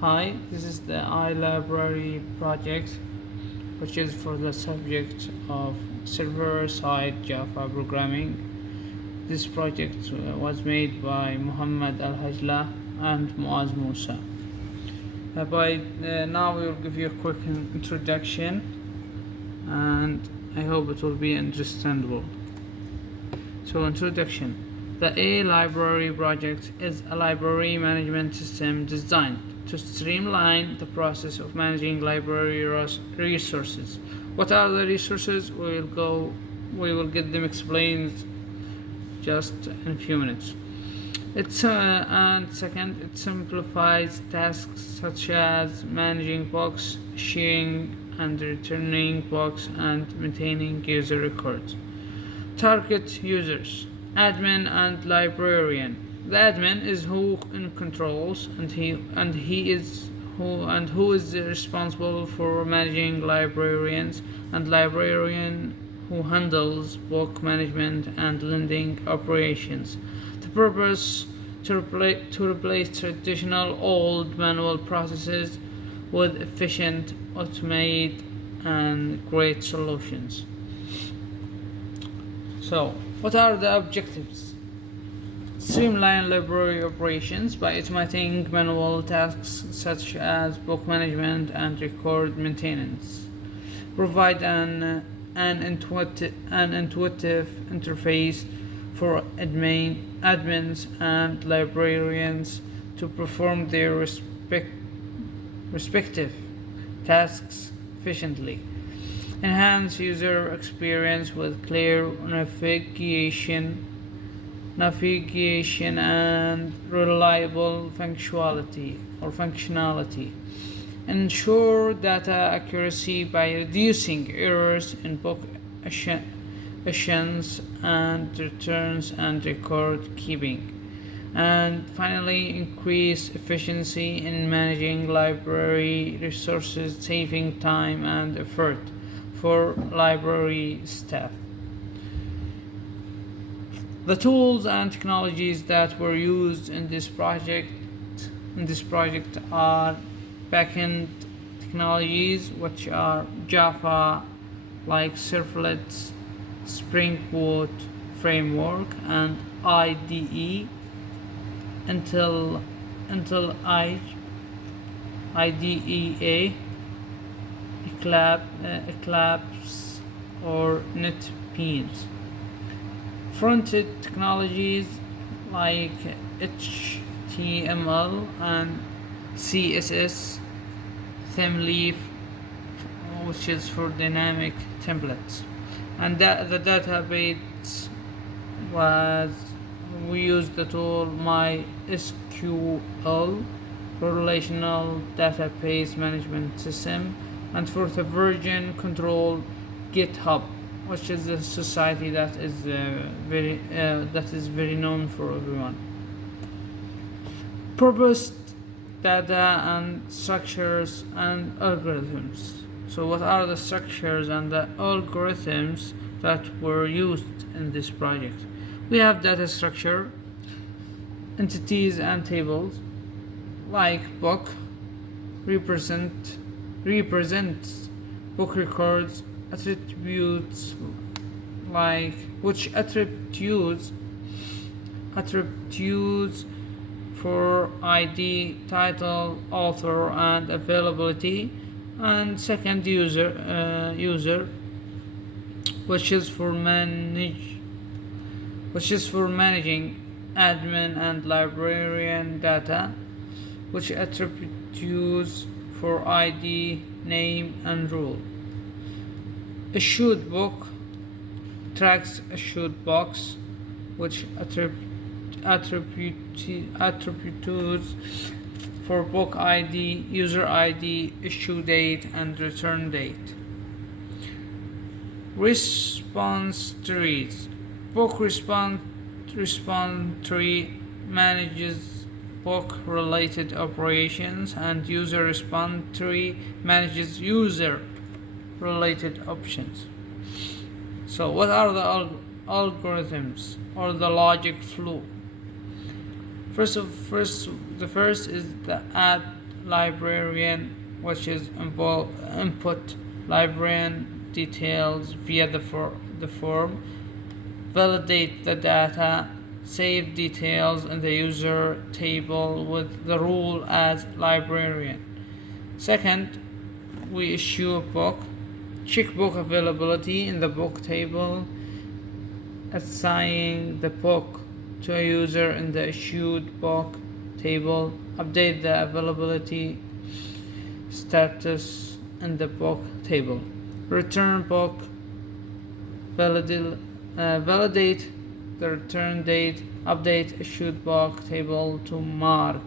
Hi, this is the iLibrary project, which is for the subject of server-side Java programming. This project was made by Muhammad Al-Hajla and Muaz Musa. Now we will give you a quick introduction, and I hope it will be understandable. So, introduction. The A-Library project is a library management system designed to streamline the process of managing library resources. What are the resources? We will get them explained just in a few minutes. And second, it simplifies tasks such as managing books, sharing and returning books, and maintaining user records. Target users: admin and librarian. The admin is who in controls, and who is responsible for managing librarians, and librarian who handles book management and lending operations. The purpose: to replace traditional old manual processes with efficient, automated, and great solutions. So, what are the objectives? Streamline library operations by automating manual tasks such as book management and record maintenance. Provide an intuitive interface for admins and librarians to perform their respective tasks efficiently. Enhance user experience with clear navigation and reliable functionality. Ensure data accuracy by reducing errors in book issuance and returns and record keeping. And finally, increase efficiency in managing library resources, saving time and effort for library staff. The tools and technologies that were used in this project are backend technologies, which are Java, like Servlets, Spring Boot framework, and IDE, Intel IDEA, Eclipse, or NetBeans. Front-end technologies like HTML and CSS, ThemeLeaf, which is for dynamic templates, and the database was we used the tool MySQL, relational database management system, and for the version control, GitHub, which is a society that is very known for everyone. Purpose: data and structures and algorithms. So, what are the structures and the algorithms that were used in this project? We have data structure, entities and tables, like book represents book records, attributes like which attributes for ID, title, author, and availability, and second user, which is for managing admin and librarian data, which attributes for ID, name, and rule. Issued book tracks issued books, which attributes for book ID, user ID, issue date, and return date. Response trees. Book response tree manages book related operations, and user response tree manages user related options. So, what are the algorithms or the logic flow? The first is the add librarian, which is input librarian details via the form, validate the data, save details in the user table with the role as librarian. Second, we issue a book, check book availability in the book table, assigning the book to a user in the issued book table, update the availability status in the book table, return book, validate the return date, update issued book table to mark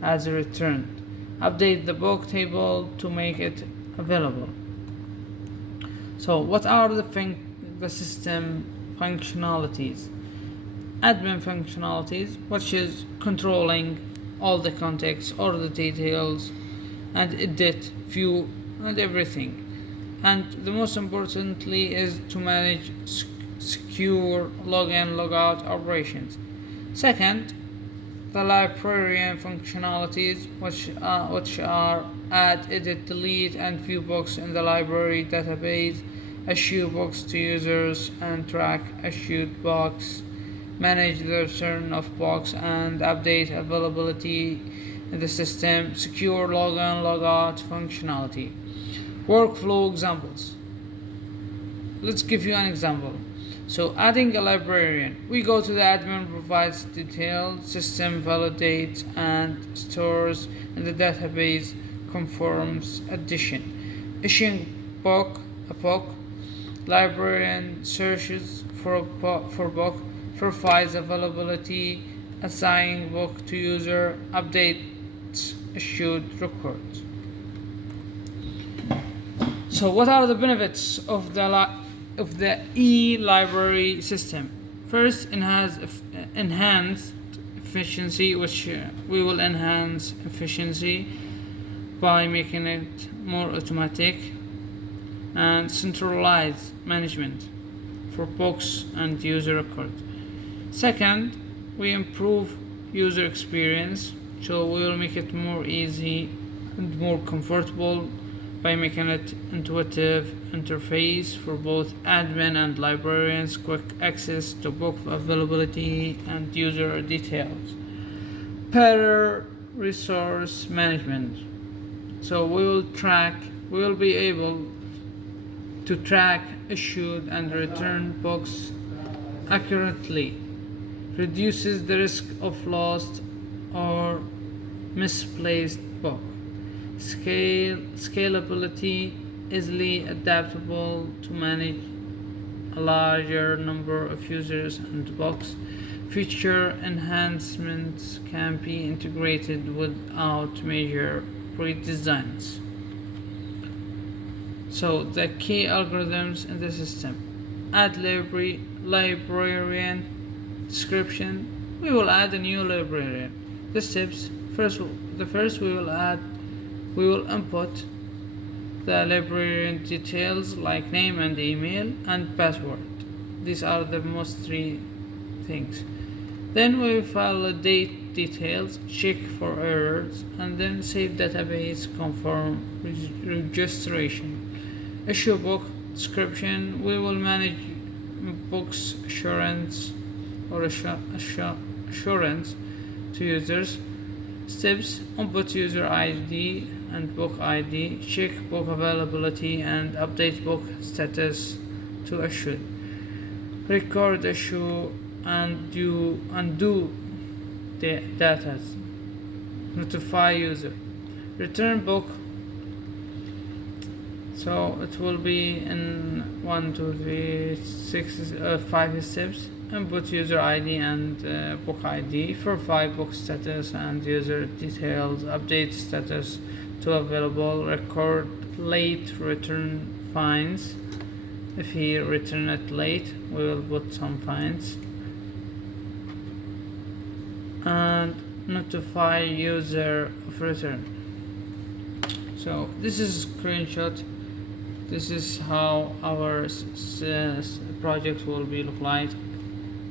as returned, update the book table to make it available. So what are the system functionalities? Admin functionalities, which is controlling all the context, all the details, and edit, view, and everything. And the most importantly is to manage secure login logout operations. Second, the librarian functionalities, which are add, edit, delete, and view books in the library database, issue books to users and track issued books, manage the return of books and update availability in the system, secure login logout functionality. Workflow examples. Let's give you an example. So adding a librarian, we go to the admin, provides details, system validates and stores in the database, confirms addition. Issuing a book, librarian searches for book, verifies availability, assigning book to user, updates issued records. So what are the benefits of the e-library system? First, enhanced efficiency, which we will enhance efficiency by making it more automatic, and centralized management for books and user records. Second, we improve user experience, so we will make it more easy and more comfortable by making it intuitive interface for both admin and librarians, quick access to book availability and user details. Better resource management. So we will be able to track issued and returned books accurately, reduces the risk of lost or misplaced book. Scalability, easily adaptable to manage a larger number of users and books. Feature enhancements can be integrated without major redesigns. So the key algorithms in the system: add librarian description. We will add a new librarian. The steps: the first we will input the librarian details like name and email and password. These are the most three things. Then we validate details, check for errors, and then save database, confirm registration. Issue book description. We will manage books assurance to users. Steps: input user ID and book ID, check book availability and update book status to issued. Record issue and undo the data. Notify user. Return book. So it will be in 5 steps. Input user ID and book ID, verify book status and user details, update status to available, record late return fines. If he return it late, we will put some fines, and notify user of return. So this is a screenshot. This is how our project will be look like.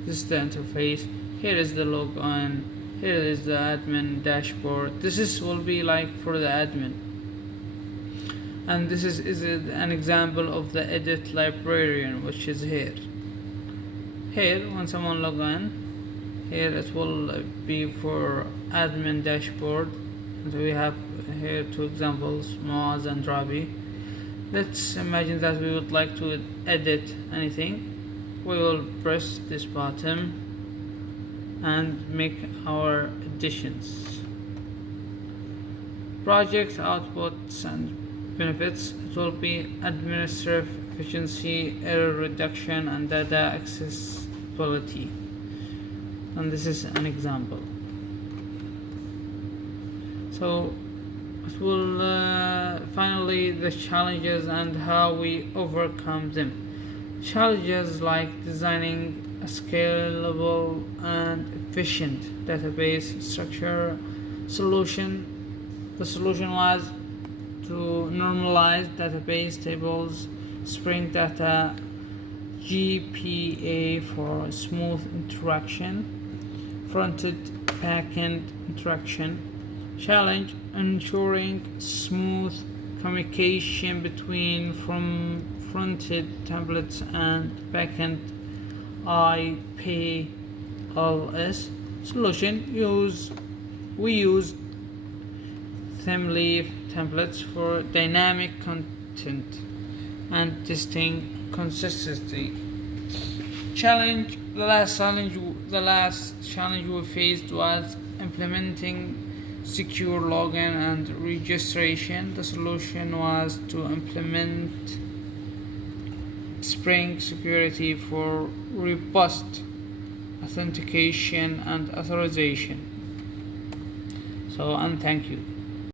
This is the interface. Here is the login. Here is the admin dashboard. Will be like for the admin, and this is an example of the edit librarian, which is here. Here, when someone log in, here it will be for admin dashboard. And we have here two examples, Moaz and Rabi. Let's imagine that we would like to edit anything. We will press this button and make our additions. Project outputs and benefits. It will be administrative efficiency, error reduction, and data accessibility. And this is an example. So it will finally the challenges and how we overcome them. Challenges like designing a scalable and efficient database structure solution. The solution was to normalize database tables, Spring Data, GPA for smooth interaction, front-end back-end interaction. Challenge ensuring smooth communication between from front-end templates and back-end IPLS. Solution we use Themeleaf templates for dynamic content and testing consistency. The last challenge we faced was implementing secure login and registration. The solution was to implement Spring Security for robust authentication and authorization. And thank you.